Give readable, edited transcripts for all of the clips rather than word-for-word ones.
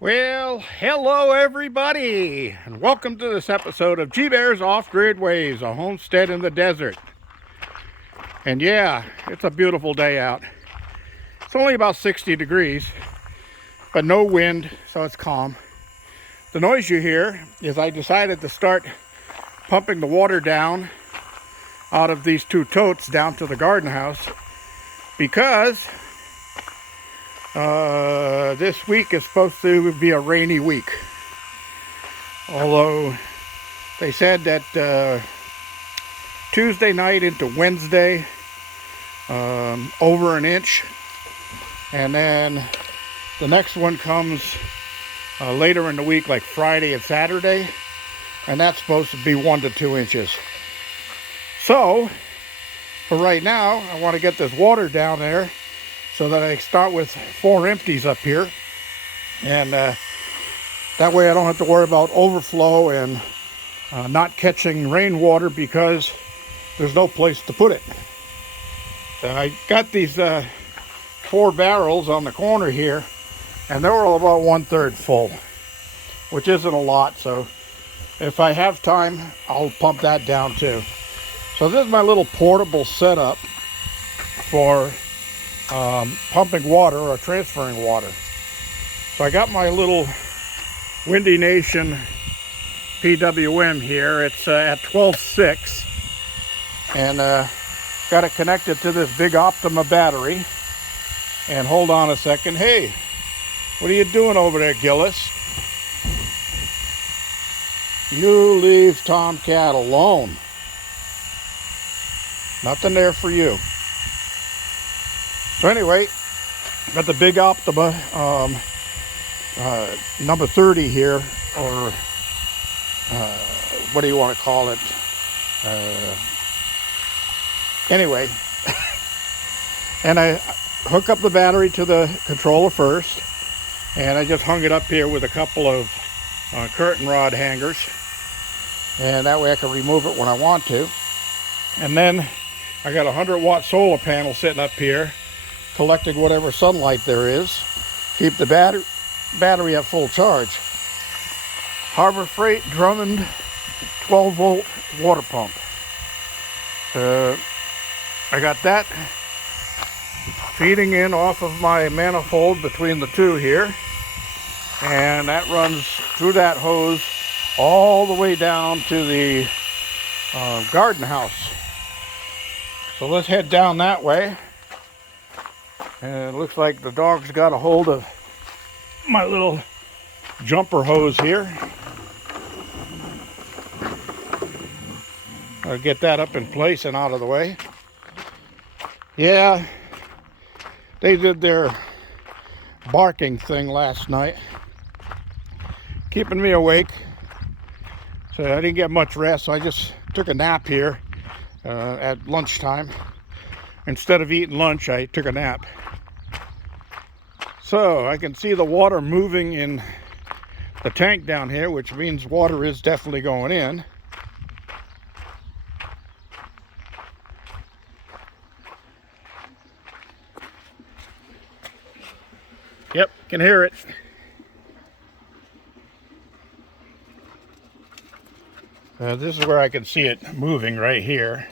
Well, hello everybody, and welcome to this episode of G-Bear's Off-Grid Ways, a homestead in the desert. And yeah, it's a beautiful day out. It's only about 60 degrees, but no wind, so it's calm. The noise you hear is I decided to start pumping the water down out of these two totes down to the garden house because this week is supposed to be a rainy week. Although they said that Tuesday night into Wednesday, over an inch, and then the next one comes later in the week, like Friday and Saturday, and that's supposed to be 1 to 2 inches. So for right now, I want to get this water down there so that I start with 4 empties up here, and that way I don't have to worry about overflow and not catching rainwater because there's no place to put it. I got these 4 barrels on the corner here, and they're all about 1/3 full, which isn't a lot, so if I have time, I'll pump that down too. So this is my little portable setup for pumping water or transferring water. So I got my little Windy Nation PWM here. It's at 12.6, and got it connected to this big Optima battery. And hold on a second. Hey, what are you doing over there, Gillis? You leave Tomcat alone. Nothing there for you. So anyway, got the big Optima number 30 here, or what do you want to call it? Anyway, and I hook up the battery to the controller first, and I just hung it up here with a couple of curtain rod hangers, and that way I can remove it when I want to. And then I got a 100-watt solar panel sitting up here, collecting whatever sunlight there is, keep the battery at full charge. Harbor Freight Drummond 12-volt water pump. I got that feeding in off of my manifold between the two here, and that runs through that hose all the way down to the garden house. So let's head down that way. And it looks like the dog's got a hold of my little jumper hose here. I'll get that up in place and out of the way. Yeah, they did their barking thing last night, keeping me awake. So I didn't get much rest, so I just took a nap here at lunchtime. Instead of eating lunch, I took a nap. So I can see the water moving in the tank down here, which means water is definitely going in. Yep, can hear it. This is where I can see it moving right here.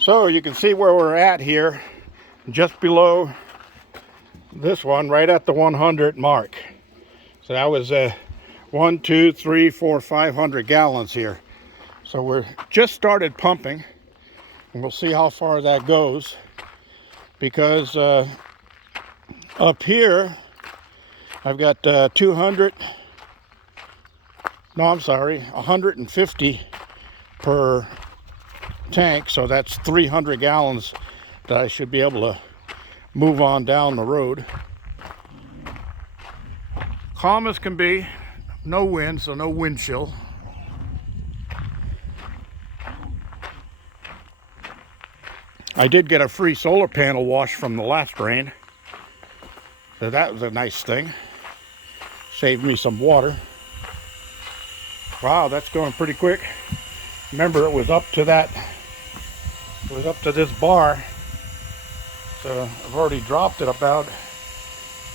So you can see where we're at here, just below this one, right at the 100 mark. So that was 1, 2, 3, 4, 500 gallons here. So we're just started pumping, and we'll see how far that goes, because up here I've got 150 per tank, so that's 300 gallons that I should be able to move on down the road. Calm as can be, no wind, so no wind chill. I did get a free solar panel wash from the last rain, so that was a nice thing. Saved me some water. Wow, that's going pretty quick. Remember, it was up to this bar I've already dropped it about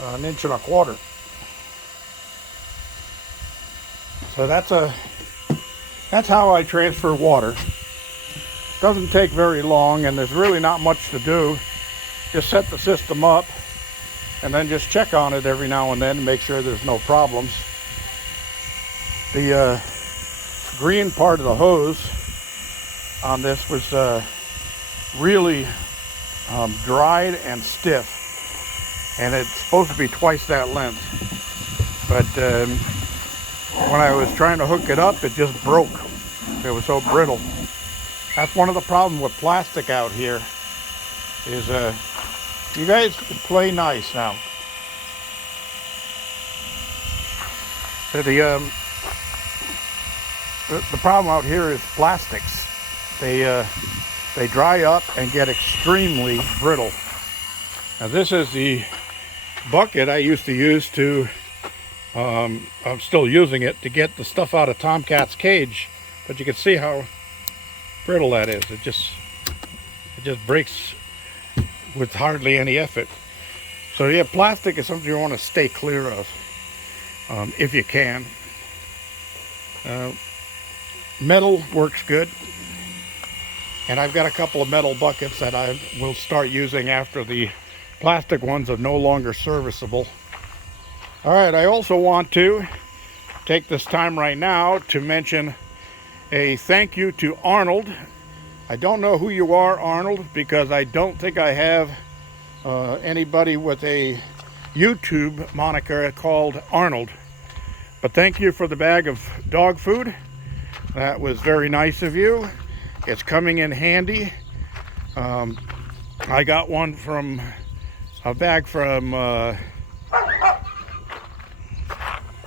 an inch and a quarter. So that's how I transfer water. Doesn't take very long, and there's really not much to do. Just set the system up and then just check on it every now and then to make sure there's no problems. The green part of the hose on this was really dried and stiff, and it's supposed to be twice that length, but when I was trying to hook it up, it just broke. It was so brittle. That's one of the problems with plastic out here, is you guys play nice now. So the problem out here is plastics. They dry up and get extremely brittle. Now this is the bucket I used to use to, I'm still using it to get the stuff out of Tomcat's cage, but you can see how brittle that is. It just breaks with hardly any effort. So yeah, plastic is something you want to stay clear of, if you can. Metal works good, and I've got a couple of metal buckets that I will start using after the plastic ones are no longer serviceable. All right, I also want to take this time right now to mention a thank you to Arnold. I don't know who you are, Arnold, because I don't think I have anybody with a YouTube moniker called Arnold. But thank you for the bag of dog food. That was very nice of you. It's coming in handy. I got one from a bag from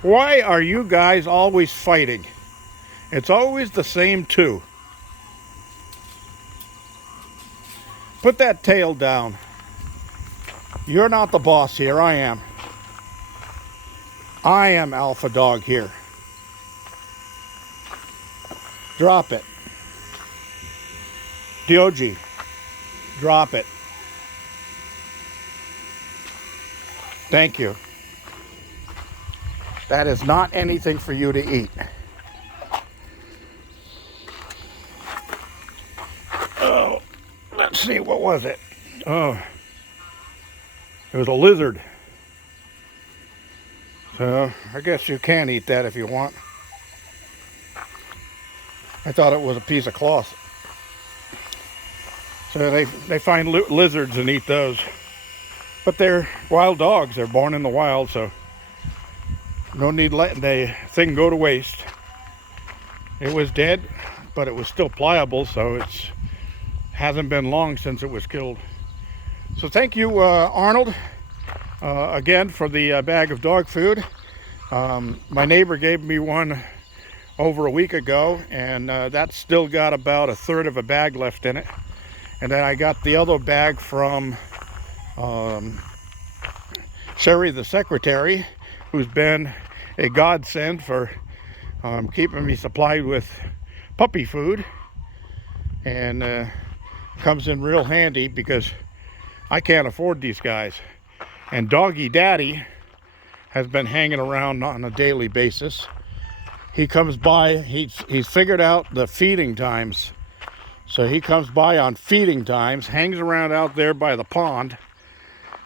why are you guys always fighting? It's always the same two. Put that tail down. You're not the boss here, I am. I am alpha dog here. Drop it. Dog, drop it. Thank you. That is not anything for you to eat. Oh, let's see, what was it? Oh, it was a lizard. So I guess you can eat that if you want. I thought it was a piece of cloth. So they find lizards and eat those. But they're wild dogs. They're born in the wild, so no need letting the thing go to waste. It was dead, but it was still pliable, so it's hasn't been long since it was killed. So thank you, Arnold, again for the bag of dog food. My neighbor gave me one over a week ago, and that's still got about a third of a bag left in it. And then I got the other bag from Sherry the secretary, who's been a godsend for keeping me supplied with puppy food, and comes in real handy because I can't afford these guys. And Doggy Daddy has been hanging around on a daily basis. He comes by, he's figured out the feeding times. So he comes by on feeding times, hangs around out there by the pond,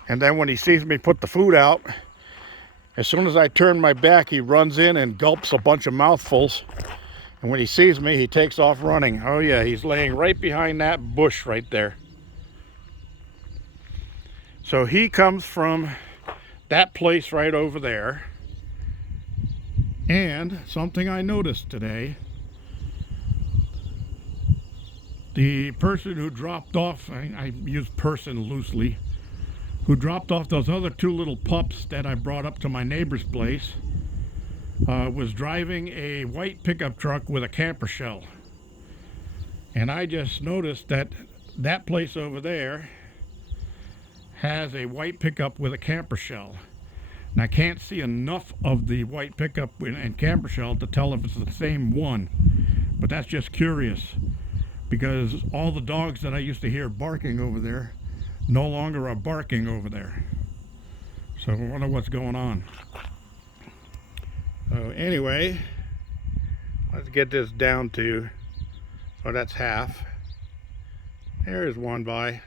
and then when he sees me put the food out, as soon as I turn my back, he runs in and gulps a bunch of mouthfuls. And when he sees me, he takes off running. Oh yeah, he's laying right behind that bush right there. So he comes from that place right over there. And something I noticed today, the person who dropped off, I use person loosely, who dropped off those other two little pups that I brought up to my neighbor's place, was driving a white pickup truck with a camper shell. And I just noticed that that place over there has a white pickup with a camper shell. And I can't see enough of the white pickup and camper shell to tell if it's the same one. But that's just curious, because all the dogs that I used to hear barking over there no longer are barking over there. So I wonder what's going on. So anyway, let's get this down to, oh, that's half. There's one by.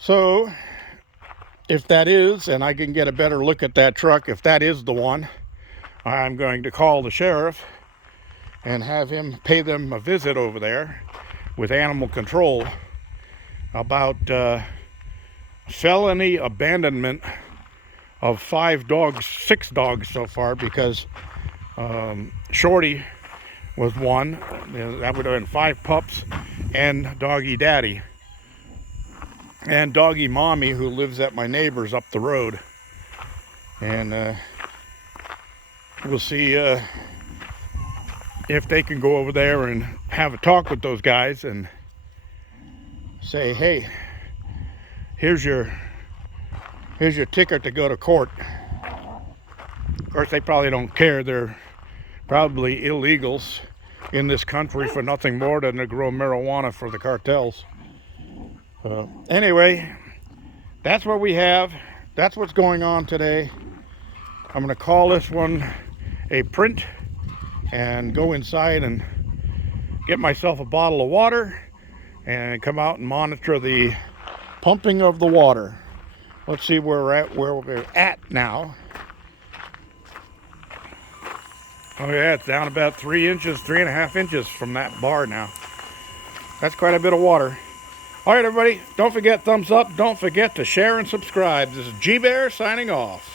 So if that is, and I can get a better look at that truck, if that is the one, I'm going to call the sheriff and have him pay them a visit over there with animal control about felony abandonment of 5 dogs, 6 dogs so far, because Shorty was one. That would have been 5 pups and Doggy Daddy. And Doggy Mommy, who lives at my neighbor's up the road. And we'll see if they can go over there and have a talk with those guys and say, hey, here's your ticket to go to court. Of course, they probably don't care. They're probably illegals in this country for nothing more than to grow marijuana for the cartels. Anyway, that's what we have. That's what's going on today. I'm going to call this one a print and go inside and get myself a bottle of water and come out and monitor the pumping of the water. Let's see where we're at now. Oh yeah, it's down about 3 inches, 3.5 inches from that bar now. That's quite a bit of water. All right, everybody, don't forget thumbs up. Don't forget to share and subscribe. This is G-Bear signing off.